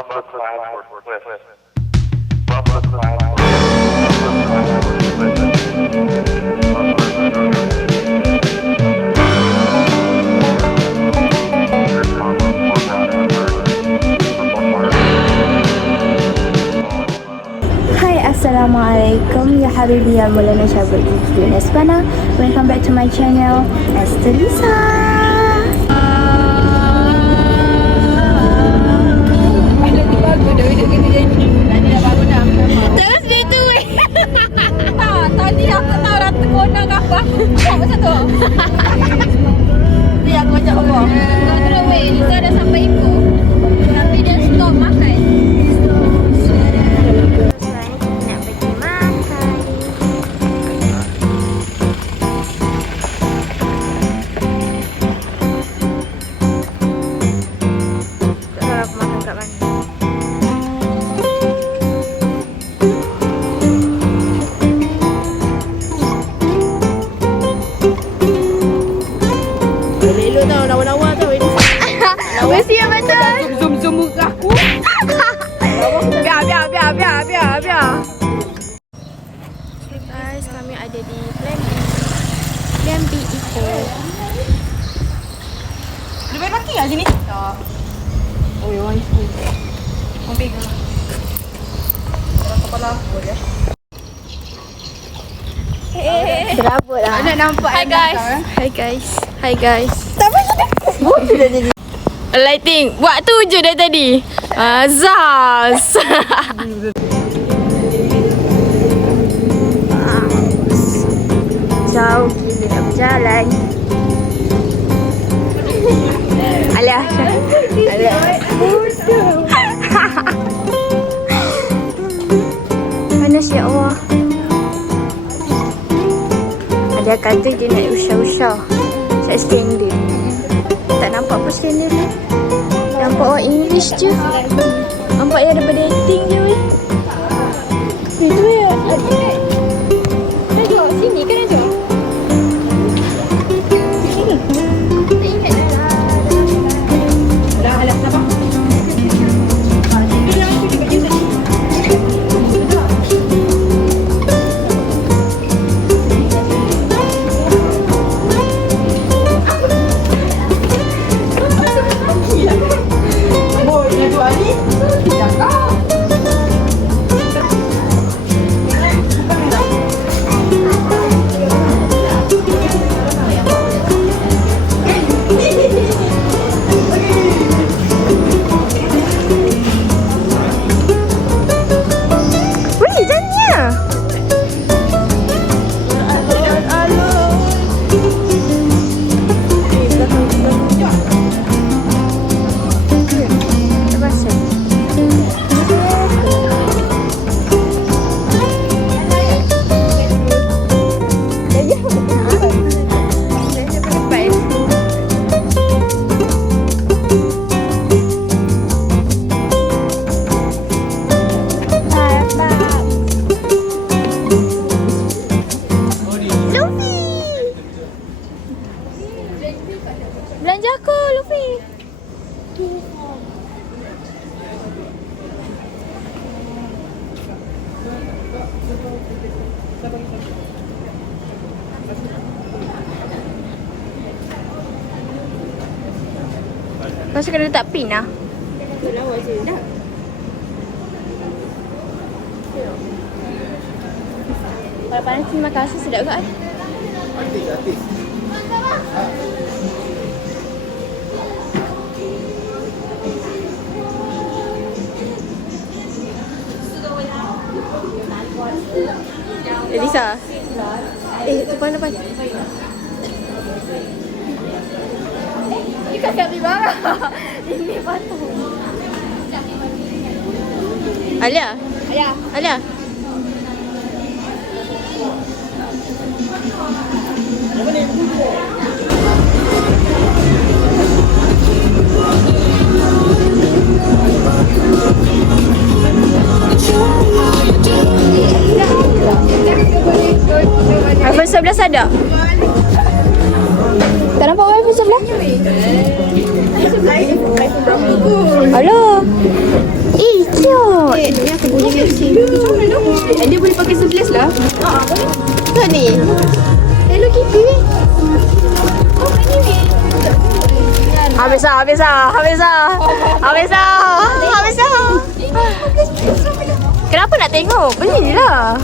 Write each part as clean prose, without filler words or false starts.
Bumper cloud or cliff. Bumper cloud or Assalamualaikum ya habibi ya Maulana Syabul Izzuddin Espana. Welcome back to my channel Esther Lisa. Terus dia tu weh. Tadi aku tahu rata kona apa. Apa macam tu? Dia aku macam apa? Kau terus weh, Lisa dah sampai Ipoh. Tapi dia stop makan. Mesti yang betul. Zoom muka aku. Biar. Okay guys, kami ada di Plan B Ipoh. Lebih lelaki kat sini? Tak. Oh, yang itu. Ambil ke? Kepala aku dia. Serabut lah. Nak nampak. Hi guys. Tak apa sudah. Sudah jadi. Lighting. Buat tu je dari tadi. Zaz. Jauh gila nak berjalan. Alah. Panas ya Allah. Ada kata dia nak usah-usah. Saya stand dia. Tak nampak apa stand dia. Nampak orang English je. Nampak yang daripada acting je weh. Itu ya. Kan jom sini kan jom. Belanja aku, Luffy. Kau suka letak pin lah? Lawa je dah. Kalau panas ni makan rasa sedap ke kan? artis. Lisa. Depan. Ini kat kapibara. Ini patung. Alia. iPhone 11 ada? Tak nampak iPhone 11? Alah. ni aku punya MC. Dia boleh pakai 11 lah. Tu ni. Hello Kitty. Habis dah. Kenapa nak tengok? Belilah.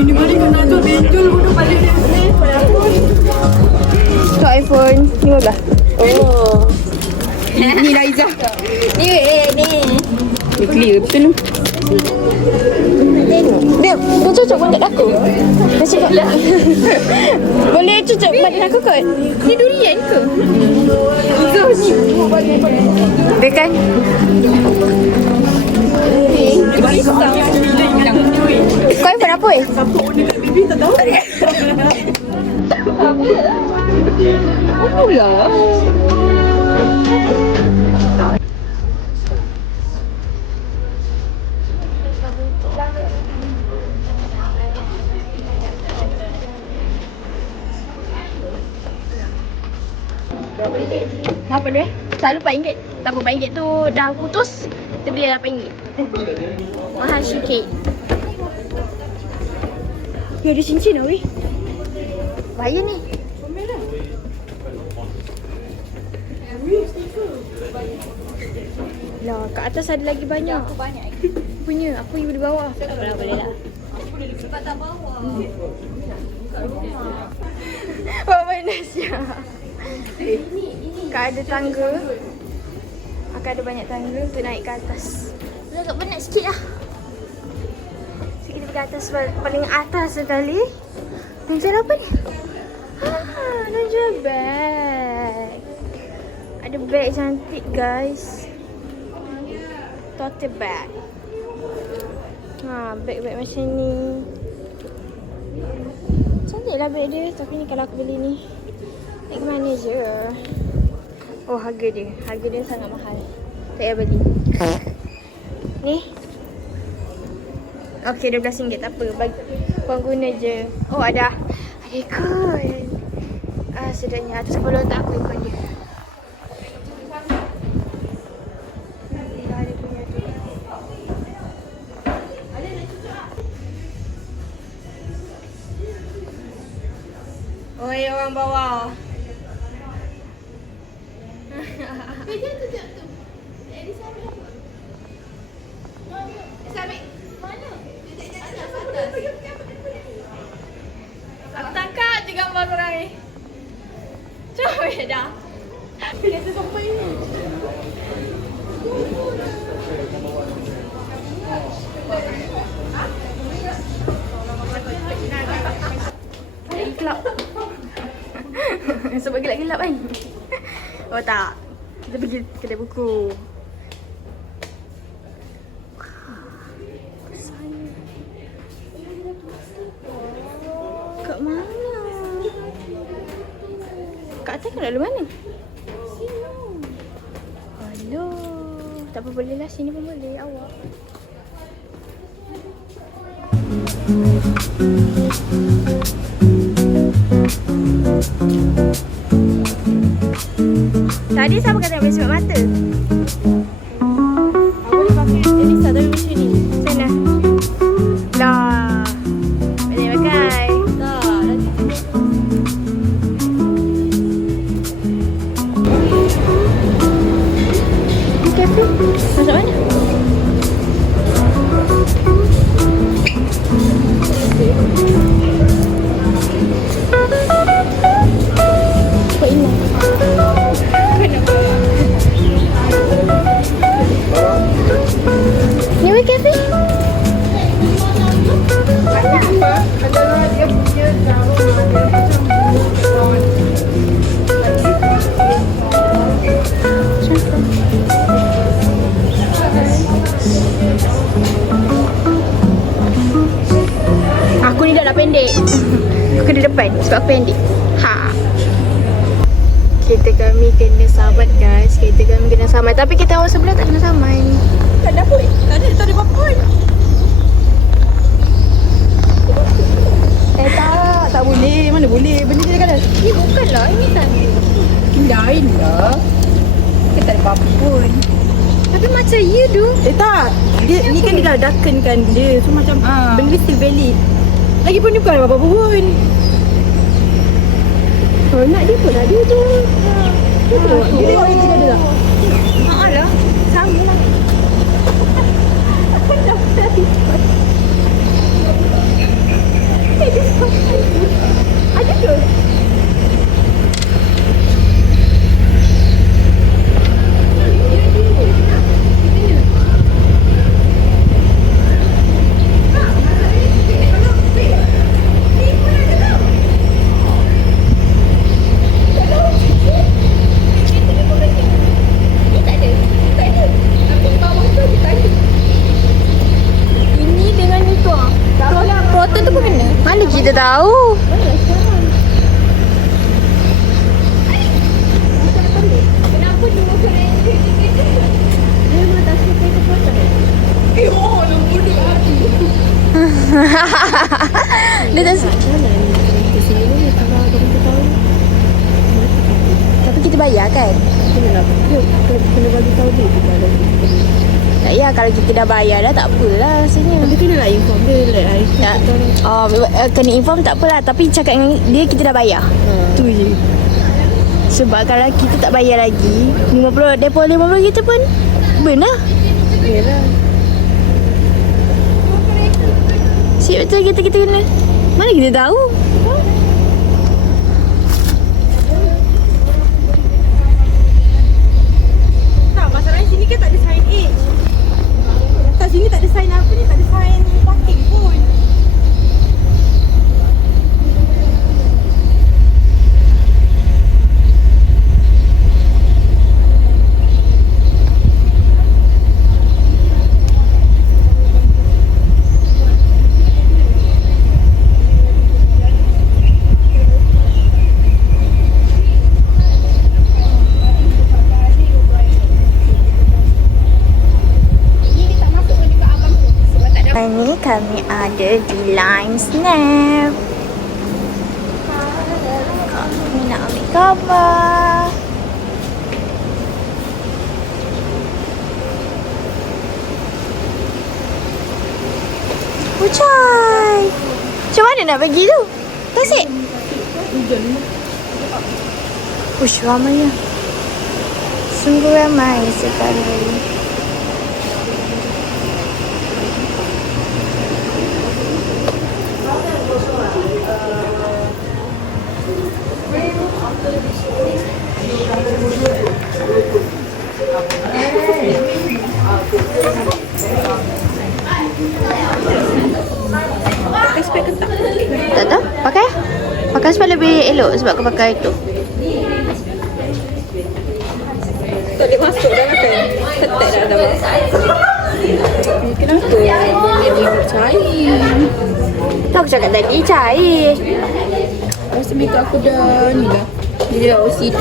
Ini balik kan nak benjol bodoh balik dia sini. Tu iPhone 15. Oh. Ni Liza. Ni. Ni clear betul tu. Dia cocok badan aku. Dia cakap tak. Boleh cocok badan aku kot. Ni durian ke? Dia kan? Kau iPhone apa eh? Oh lah. Apa dia? Selalu RM4. Tak apa, RM4 tu dah putus. Kita beli RM8. Mahal sikit. Ya, ada cincin lah weh. Bahaya ni. Lah, kat atas ada lagi banyak. Aku banyak. Punya, aku yang di bawah. Tak apalah, boleh lah. Sebab tak bawah. Bawa Malaysia. Kak ada tangga. Akan ada banyak tangga untuk naik ke atas. Agak penat sikit lah. So kita pergi atas, paling atas sekali. Dan jual apa ni? Nak jual bag. Ada bag cantik guys. Tote bag. Bag-bag macam ni. Cantik lah bag dia. Tapi ni kalau aku beli ni, naik mana je? Oh, harga dia sangat mahal. Tak payah beli. Ni. Okey, RM12 tak apa. Korang guna je. Oh, ada ikon. Sedapnya. Atas kepala otak aku ikon dia. Oi, orang bawah. Aku tangkap je gambar korang ni. Comel dah. Bila tu sampai ni. Lagi gelap. Sebab gelap-gelap kan. Oh tak. Kita pergi kedai buku. Kat mana? Kat atas kan lalu mana? Aduh. Tak apa, boleh lah. Sini pun boleh. Awak. Tadi siapa kata nak beli sebab mata? Boleh pakai Elisa tapi macam ni. Sana. Lah. Boleh pakai. Tak, nanti Ni kafe. Masuk mana? Kau ingat? Ni weh kafe? Aku ni dah nak pendek. Aku di depan sebab aku pendek. Ha. Kereta kami kena selamat guys. Kereta kami kena selamat. Tapi kita orang sebelah tak kena selamat. tak ada apa. Tak ada apa. tu. Tak. Dia ni kan dia dah darken kan dia. So macam Ah. benda ni still valid. Lagipun ni bukan apa-apa pun. Oh, nak dia pun ada tu. Dia tengok yang kita ada tak? Haa lah. Sama lah. Ada ke? Ini dengan itu ah. Proton tu pun kena. Mana kita tahu? Kenapa dua kena dia memang tak suka ke proton? Dia tak Tapi kita bayar kan? Kena bagi tahu dia kita ada. Tak ya, kalau kita dah bayar dah tak apalah rasanya. Tapi kena lah inform dia like hari tu. Tak. Oh, kena inform tak apalah, tapi cakap dengan dia kita dah bayar. Tu je. Sebab kalau kita tak bayar lagi, 50 depo 50 kita pun benar. Yalah. Siap betul kita kena. Mana kita tahu? Tak, masalahnya sini kan tak ada sign age. Tak, sini tak ada sign apa ni, tak ada sign parking pun. Ini kami ada di Lime Snap. Kami nak ambil gambar. Ucai. Macam mana nak pergi tu? Tasik? Ush, ramai ya. Sungguh ramai sekali. Pakai spek ke tak? Tak tahu. Pakai? Pakai sebab lebih elok sebab aku pakai tu. Tak boleh masuk dah kan? Ketat dah dalam. Kenapa? Dia cair. Tu aku cakap tadi cair. Rasa makeup aku dah ni dah. Dia dah OCD.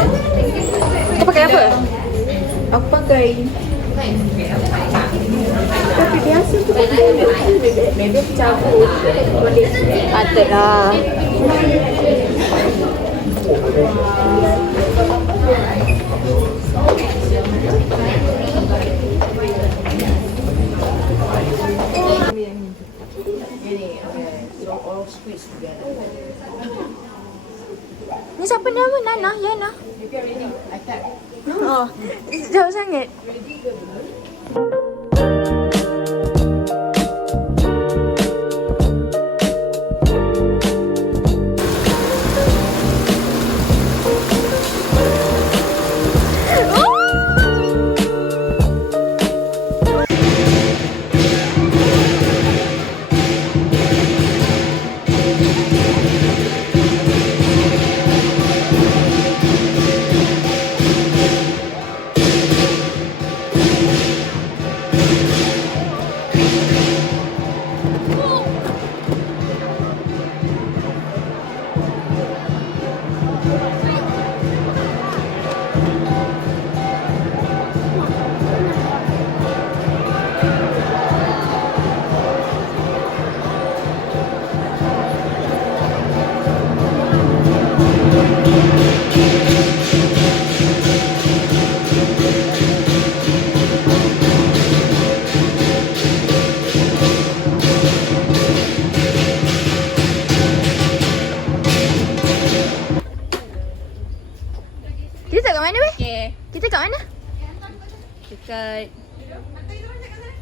Kau pakai apa? Aku pakai tapi biasa tu maybe aku cabut boleh. Patutlah. Ni siapa nama? Nana? Yana? Oh, jauh sangat.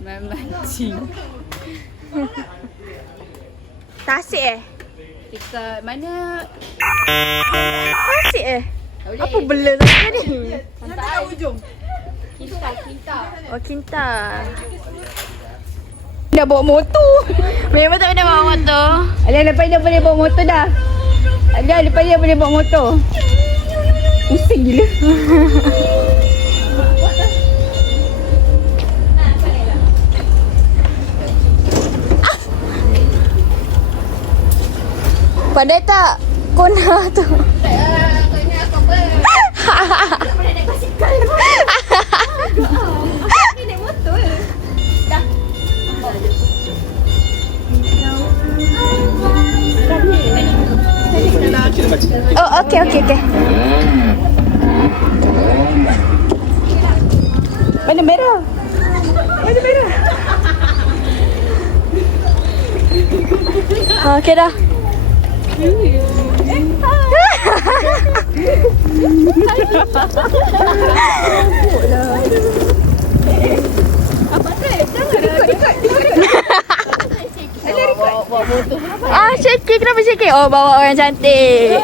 Memancing. Tasik Dekat mana? Tasik Apa bela sangat ni? Dekat ujung. Kinta. Oh, Kinta. Dah bawa motor. Memang tak pernah bawa motor. Alah, lepas ni dah boleh bawa motor dah. Alah, lepas ni dah boleh bawa motor. Pusing gila. Pandai tak? Kona tu. Oh, okey. Mana merah? Okey dah. Shaking, kenapa shaking? Oh, bawa orang cantik.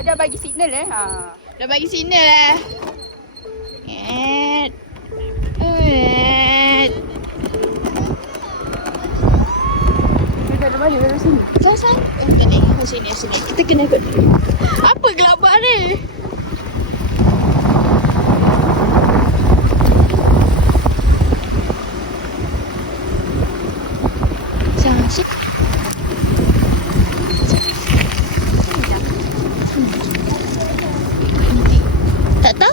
Dah bagi signal Dah bagi signal lah. Dah mana? Dah sini. Sana. Sini. Kita kena ikut. Apa gelabak ni? Tak tahu?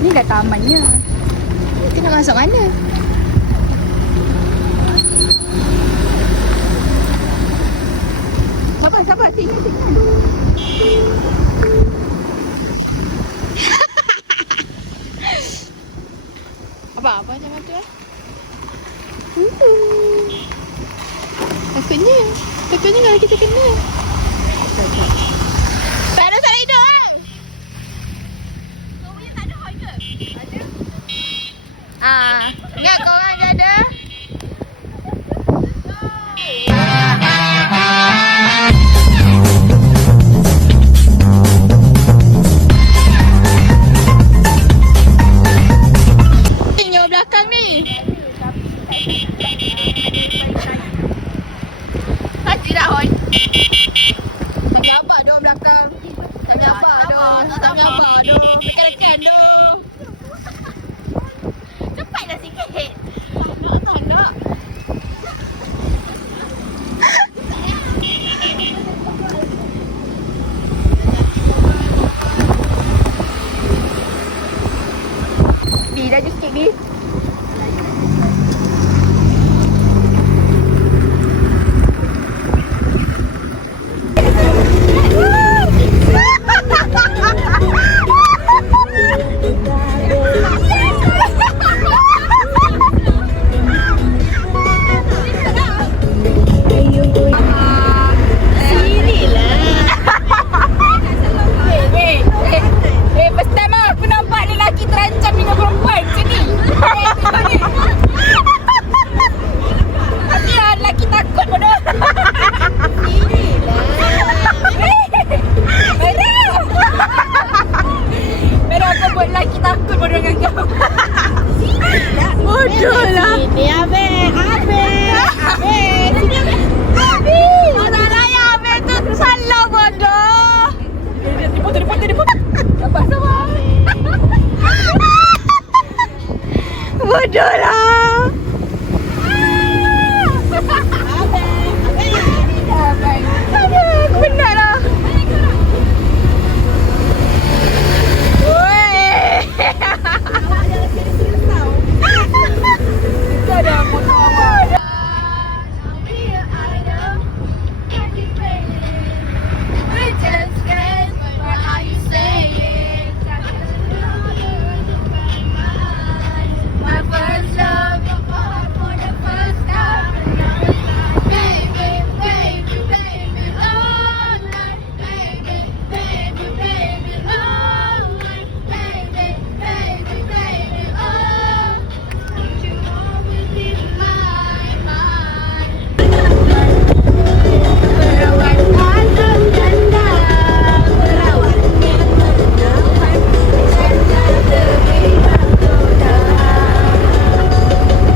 Ni dah tamannya. Kita nak masuk mana? Sabar. Signal. Apa macam tu Takutnya kalau kita kena. Tak ada hidup kan? Kau punya tak ada hot ke? Ada. Ingat kau orang ada? Belakang ni. Hati dah hoi. Tak gambar doh belakang. Tak gambar doh. Dekat-dekat doh. Cepatlah sikit. Tak nak. Bi laju sikit Bi. Bodoh lah. Sini Abel. Sini Abel. Orang raya Abel tu salah bodoh. Dipotong. Sabar. Bodoh lah.